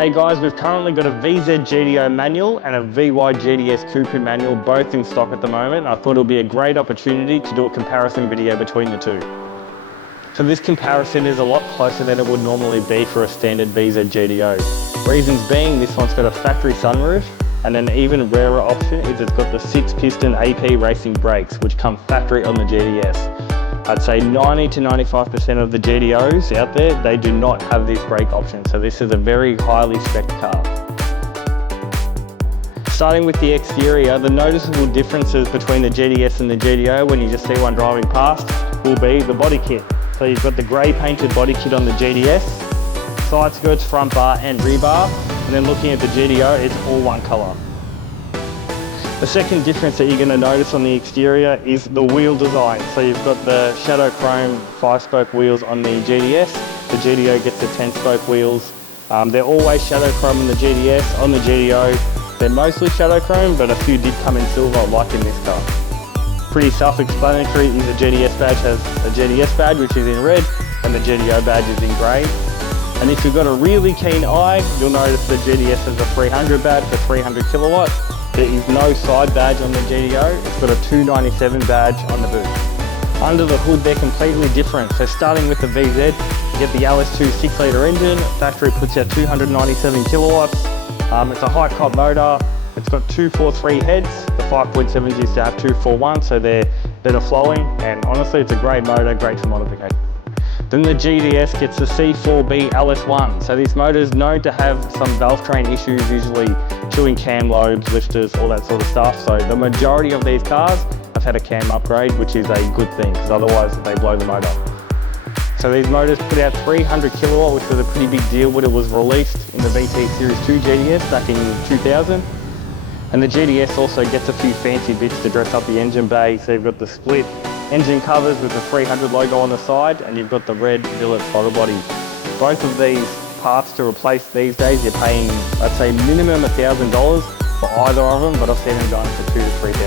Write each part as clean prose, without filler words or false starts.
Hey guys, we've currently got a VZ GTO manual and a VY GTS Coupè manual, both in stock at the moment. I thought it would be a great opportunity to do a comparison video between the two. So this comparison is a lot closer than it would normally be for a standard VZ GTO. Reasons being, this one's got a factory sunroof, and an even rarer option is it's got the 6-piston AP racing brakes, which come factory on the GTS. I'd say 90 to 95% of the GTOs out there, they do not have this brake option. So this is a very highly spec'd car. Starting with the exterior, the noticeable differences between the GTS and the GTO when you just see one driving past will be the body kit. So you've got the grey painted body kit on the GTS, side skirts, front bar and rear bar. And then looking at the GTO, it's all one colour. The second difference that you're going to notice on the exterior is the wheel design. So you've got the shadow chrome 5-spoke wheels on the GTS. The GTO gets the 10-spoke wheels. They're always shadow chrome on the GTS. On the GTO, they're mostly shadow chrome, but a few did come in silver, like in this car. Pretty self-explanatory is the GTS badge has a GTS badge, which is in red, and the GTO badge is in grey. And if you've got a really keen eye, you'll notice the GTS has a 300 badge for 300 kilowatt. There is no side badge on the GTO. It's got a 297 badge on the boot. Under the hood, they're completely different. So starting with the VZ, you get the LS2 6-litre engine. Factory puts out 297 kilowatts. It's a high cop motor. It's got 243 heads. The 5.7s used to have 241, so they're better flowing. And honestly, it's a great motor, great for modification. Then the GTS gets the C4B LS1. So this motor is known to have some valve train issues, usually chewing cam lobes, lifters, all that sort of stuff. So the majority of these cars have had a cam upgrade, which is a good thing, because otherwise they blow the motor. So these motors put out 300 kilowatt, which was a pretty big deal when it was released in the VT Series 2 GTS back in 2000. And the GTS also gets a few fancy bits to dress up the engine bay. So you've got the split engine covers with the 300 logo on the side, and you've got the red billet throttle body. Both of these parts to replace these days, you're paying, I'd say, minimum $1,000 for either of them, but I've seen them going for $2,000 to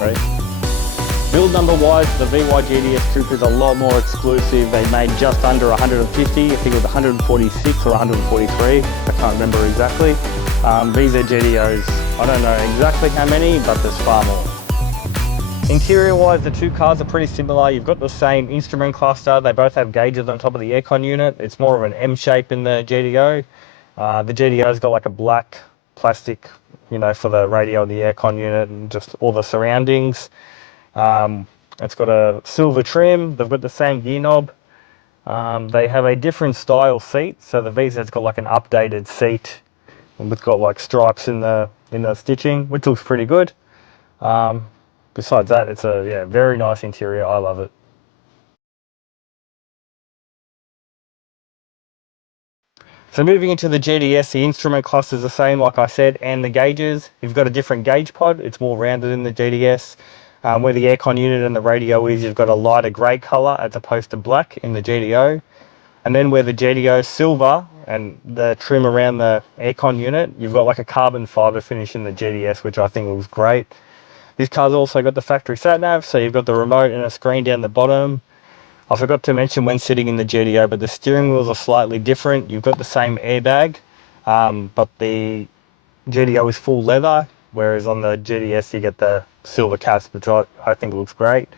$3,000. Right. Build number wise, the VY GTS Coupè is a lot more exclusive. They made just under 150, I think it was 146 or 143, I can't remember exactly. VZ GTOs, I don't know exactly how many, but there's far more. Interior wise, the two cars are pretty similar. You've got the same instrument cluster. They both have gauges on top of the aircon unit. It's more of an M shape in the GTO. The GTO's got like a black plastic, for the radio and the aircon unit and just all the surroundings. It's got a silver trim. They've got the same gear knob. They have a different style seat. So the VZ's got like an updated seat, and it's got like stripes in the stitching, which looks pretty good. Besides that, it's a very nice interior. I love it. So moving into the GTS, the instrument cluster is the same, like I said, and the gauges. You've got a different gauge pod. It's more rounded in the GTS. Where the aircon unit and the radio is, you've got a lighter grey colour as opposed to black in the GTO. And then where the GTO is silver and the trim around the aircon unit, you've got like a carbon fibre finish in the GTS, which I think looks great. This car's also got the factory sat-nav, so you've got the remote and a screen down the bottom. I forgot to mention when sitting in the GTO, but the steering wheels are slightly different. You've got the same airbag, but the GTO is full leather, whereas on the GTS you get the silver caps, which I think looks great.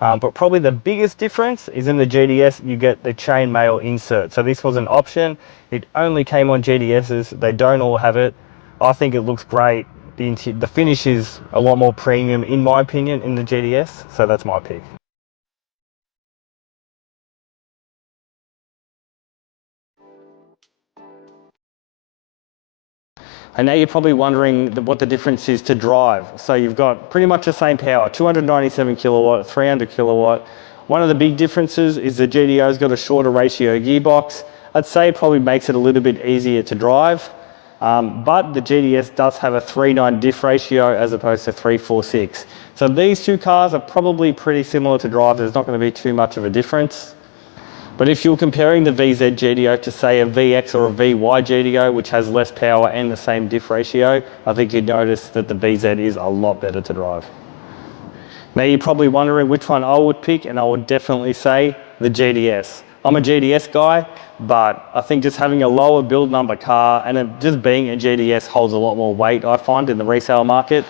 But probably the biggest difference is in the GTS you get the chainmail insert. So this was an option. It only came on GTSs. They don't all have it. I think it looks great. The finish is a lot more premium, in my opinion, in the GTS. So that's my pick. And now you're probably wondering what the difference is to drive. So you've got pretty much the same power, 297 kilowatt, 300 kilowatt. One of the big differences is the GTO's got a shorter ratio gearbox. I'd say it probably makes it a little bit easier to drive. But the GTS does have a 3:9 diff ratio as opposed to 3:4:6. So these two cars are probably pretty similar to drive. There's not going to be too much of a difference. But if you're comparing the VZ GTO to say a VX or a VY GTO, which has less power and the same diff ratio, I think you'd notice that the VZ is a lot better to drive. Now you're probably wondering which one I would pick, and I would definitely say the GTS. I'm a GTS guy, but I think just having a lower build number car and just being a GTS holds a lot more weight, I find, in the resale market.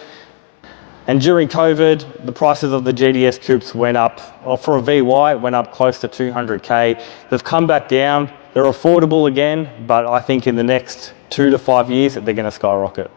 And during COVID, the prices of the GTS coupes went up, or for a VY, it went up close to 200K. They've come back down. They're affordable again, but I think in the next 2 to 5 years, they're going to skyrocket.